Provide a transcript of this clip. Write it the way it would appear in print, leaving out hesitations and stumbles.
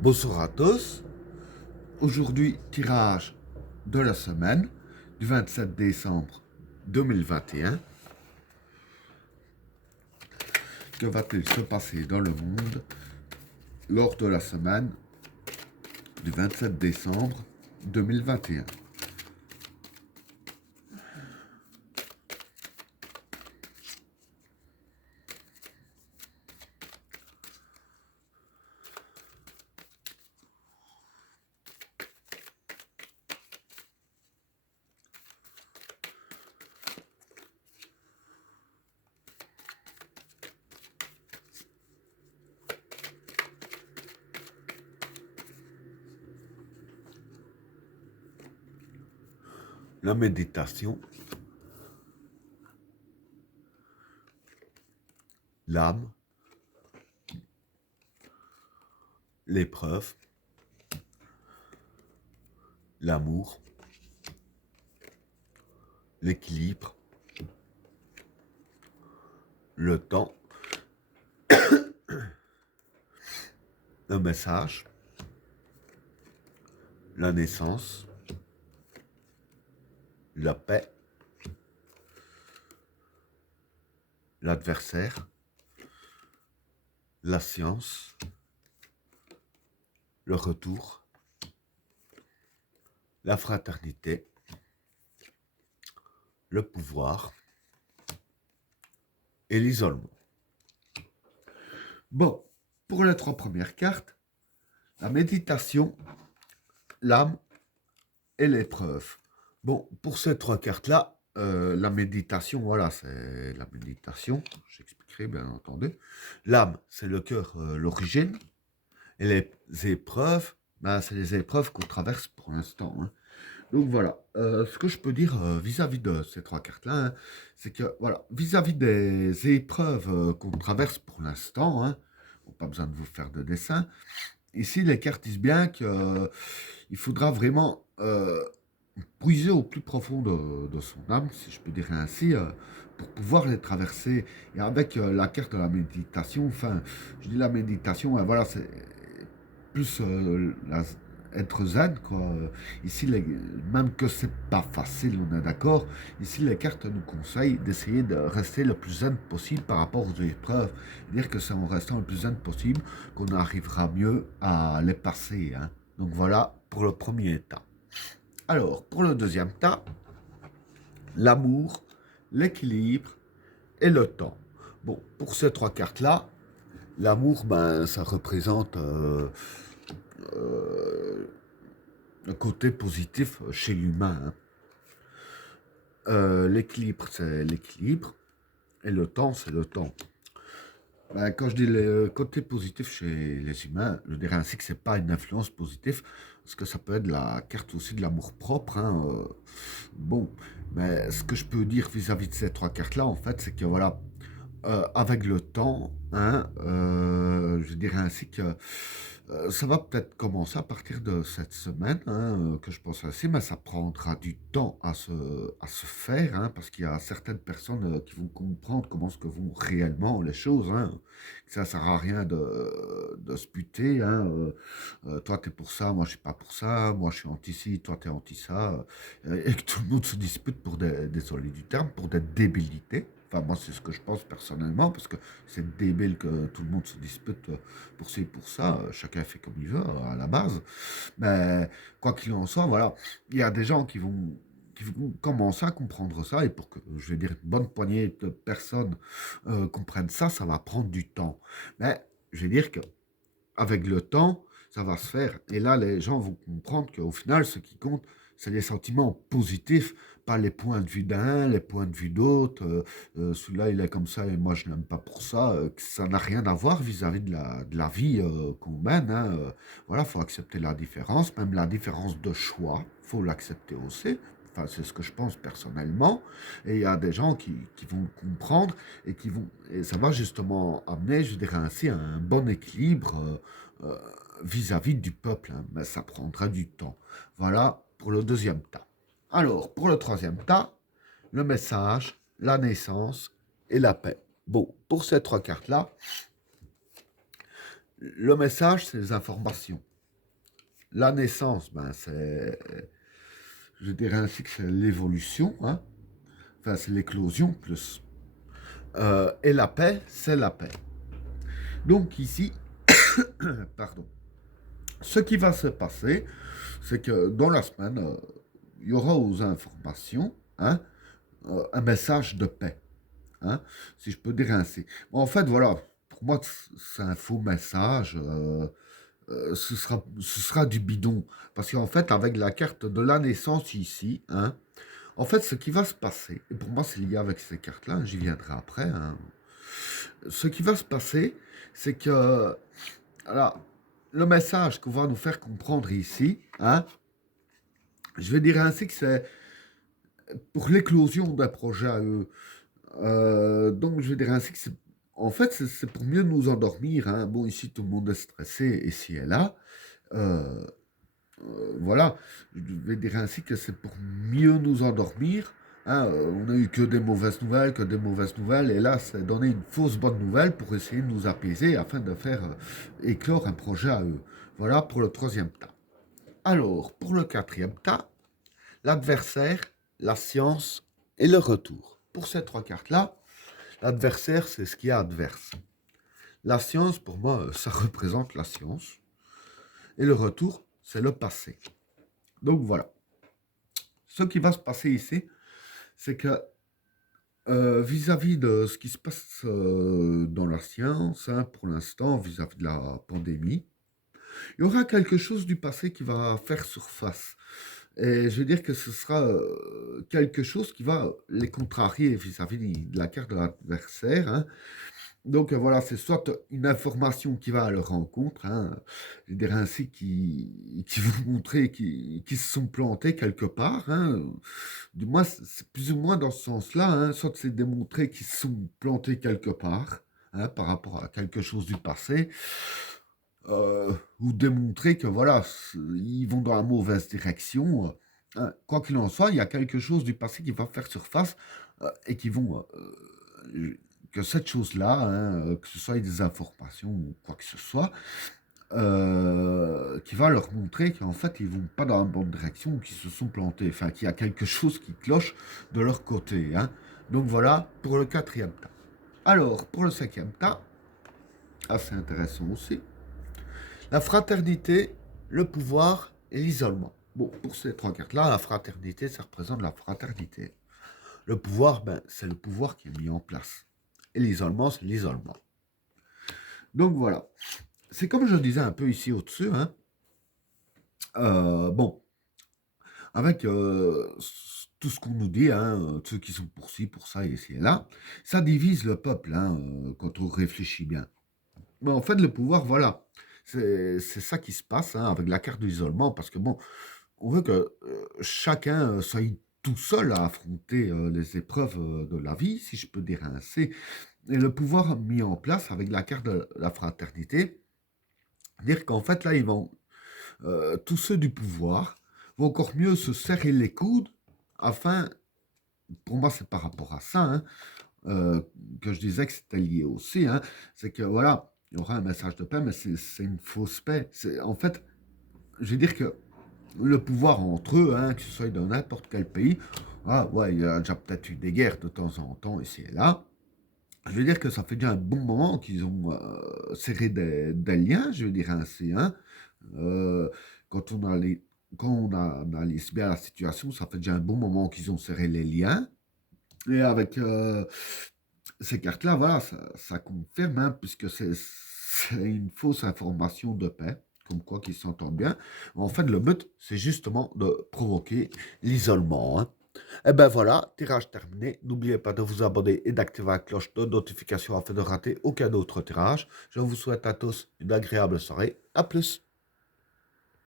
Bonsoir à tous. Aujourd'hui, tirage de la semaine du 27 décembre 2021. Que va-t-il se passer dans le monde lors de la semaine du 27 décembre 2021? La méditation, l'âme, l'épreuve, l'amour, l'équilibre, le temps, le message, la naissance, la paix, l'adversaire, la science, le retour, la fraternité, le pouvoir et l'isolement. Bon, pour les trois premières cartes, la méditation, l'âme et l'épreuve. Bon, pour ces trois cartes-là, la méditation, voilà, c'est la méditation, j'expliquerai bien entendu. L'âme, c'est le cœur, l'origine. Et les épreuves, ben, c'est les épreuves qu'on traverse pour l'instant, hein. Donc voilà, ce que je peux dire vis-à-vis de ces trois cartes-là, hein, c'est que voilà, vis-à-vis des épreuves qu'on traverse pour l'instant, hein, pas besoin de vous faire de dessin. Ici, les cartes disent bien qu'il faudra vraiment puiser au plus profond de son âme, si je peux dire ainsi, pour pouvoir les traverser. Et avec la carte de la méditation, enfin, je dis la méditation, voilà, c'est plus être zen, quoi. Ici, même que c'est pas facile, on est d'accord. Ici, les cartes nous conseillent d'essayer de rester le plus zen possible par rapport aux épreuves. Dire que c'est en restant le plus zen possible qu'on arrivera mieux à les passer, hein. Donc voilà pour le premier état. Alors, pour le deuxième tas, l'amour, l'équilibre et le temps. Bon, pour ces trois cartes-là, l'amour, ben, ça représente euh, le côté positif chez l'humain, hein. L'équilibre, c'est l'équilibre. Et le temps, c'est le temps. Ben, quand je dis le côté positif chez les humains, je dirais ainsi que c'est pas une influence positive, parce que ça peut être la carte aussi de l'amour propre, hein. Bon, mais ce que je peux dire vis-à-vis de ces trois cartes-là, en fait, c'est que voilà, avec le temps, hein, je dirais ainsi que ça va peut-être commencer à partir de cette semaine, hein, que je pense ainsi, mais ça prendra du temps à se faire, hein, parce qu'il y a certaines personnes qui vont comprendre comment ce que vont réellement les choses, hein. Ça sert à rien de se buter, hein, toi t'es pour ça, moi je suis pas pour ça, moi je suis anti-ci, toi t'es anti-ça, et que tout le monde se dispute pour désolé du terme, pour des débilités. Enfin, moi, c'est ce que je pense personnellement, parce que c'est débile que tout le monde se dispute pour ci, pour ça. Chacun fait comme il veut, à la base. Mais quoi qu'il en soit, voilà, il y a des gens qui vont commencer à comprendre ça, et pour que, je vais dire, une bonne poignée de personnes comprennent ça, ça va prendre du temps. Mais je vais dire que avec le temps, ça va se faire. Et là, les gens vont comprendre qu'au final, ce qui compte, c'est les sentiments positifs, pas les points de vue d'un, les points de vue d'autres. Celui-là, il est comme ça et moi, je n'aime pas pour ça. Que ça n'a rien à voir vis-à-vis de la vie qu'on mène, hein. Voilà, il faut accepter la différence, même la différence de choix, il faut l'accepter aussi. Enfin, c'est ce que je pense personnellement. Et il y a des gens qui vont comprendre et ça va justement amener, je dirais ainsi, un bon équilibre vis-à-vis du peuple, hein. Mais ça prendra du temps. Voilà pour le deuxième tas. Alors, pour le troisième tas, le message, la naissance et la paix. Bon, pour ces trois cartes-là, Le message, c'est les informations. La naissance, ben, c'est, je dirais ainsi que c'est l'évolution, hein. Enfin, c'est l'éclosion plus. Et la paix, c'est la paix. Donc ici, pardon, ce qui va se passer, c'est que dans la semaine, il y aura aux informations, hein, un message de paix, hein, si je peux dire ainsi. Bon, en fait, voilà, pour moi, c'est un faux message. Ce sera du bidon. Parce qu'en fait, avec la carte de la naissance ici, hein, en fait, ce qui va se passer, et pour moi, c'est lié avec ces cartes-là, j'y viendrai après, hein, ce qui va se passer, c'est que alors, le message qu'on va nous faire comprendre ici, hein, je vais dire ainsi que c'est pour l'éclosion d'un projet à eux. Donc, je vais dire ainsi que c'est. En fait, c'est pour mieux nous endormir, hein. Bon, ici, tout le monde est stressé, ici et là. Euh, voilà, je vais dire ainsi que c'est pour mieux nous endormir, hein. On n'a eu que des mauvaises nouvelles, et là, c'est donner une fausse bonne nouvelle pour essayer de nous apaiser afin de faire éclore un projet à eux. Voilà pour le troisième tas. Alors, pour le quatrième tas, l'adversaire, la science et le retour. Pour ces trois cartes-là, l'adversaire, c'est ce qui est adverse. La science, pour moi, ça représente la science. Et le retour, c'est le passé. Donc voilà. Ce qui va se passer ici, c'est que vis-à-vis de ce qui se passe dans la science, hein, pour l'instant, vis-à-vis de la pandémie, il y aura quelque chose du passé qui va faire surface. Et je veux dire que ce sera quelque chose qui va les contrarier vis-à-vis de la carte de l'adversaire, hein. Donc voilà, c'est soit une information qui va à leur rencontre, hein, je dirais ainsi, qui vont montrer qu'ils se sont plantés quelque part, hein. Du moins, c'est plus ou moins dans ce sens-là, hein, soit c'est démontrer qu'ils se sont plantés quelque part, hein, par rapport à quelque chose du passé, ou démontrer que voilà, ils vont dans la mauvaise direction. Quoi qu'il en soit, il y a quelque chose du passé qui va faire surface et qui vont que cette chose-là, hein, que ce soit des informations ou quoi que ce soit, qui va leur montrer qu'en fait, ils vont pas dans la bonne direction ou qu'ils se sont plantés. Enfin, qu'il y a quelque chose qui cloche de leur côté, hein. Donc voilà pour le quatrième tas. Alors, pour le cinquième tas, assez intéressant aussi, la fraternité, le pouvoir et l'isolement. Bon, pour ces trois cartes-là, la fraternité, ça représente la fraternité. Le pouvoir, ben, c'est le pouvoir qui est mis en place. Et l'isolement, c'est l'isolement. Donc voilà. C'est comme je disais un peu ici au-dessus, hein. Bon, avec tout ce qu'on nous dit, hein, ceux qui sont pour ci, pour ça, ici et là, ça divise le peuple, hein, quand on réfléchit bien. Mais en fait, le pouvoir, voilà, c'est ça qui se passe, hein, avec la carte de l'isolement, parce que bon, on veut que chacun soit tout seul à affronter les épreuves de la vie, si je peux dire ainsi. Et le pouvoir mis en place avec la carte de la fraternité, dire qu'en fait, là, ils vont, tous ceux du pouvoir vont encore mieux se serrer les coudes afin, pour moi, c'est par rapport à ça, hein, euh, que je disais que c'était lié aussi, hein, c'est que voilà, il y aura un message de paix, mais c'est une fausse paix. En fait, je veux dire que le pouvoir entre eux, hein, que ce soit dans n'importe quel pays, ah, ouais, il y a déjà peut-être eu des guerres de temps en temps ici et là. Je veux dire que ça fait déjà un bon moment qu'ils ont serré des liens, je veux dire ainsi, hein. Euh, quand on a les, quand on analyse bien la situation, ça fait déjà un bon moment qu'ils ont serré les liens. Et avec ces cartes-là, voilà, ça confirme, hein, puisque c'est une fausse information de paix, comme quoi qu'ils s'entendent bien. En fait, le but, c'est justement de provoquer l'isolement, hein. Et ben voilà, tirage terminé. N'oubliez pas de vous abonner et d'activer la cloche de notification afin de rater aucun autre tirage. Je vous souhaite à tous une agréable soirée. À plus.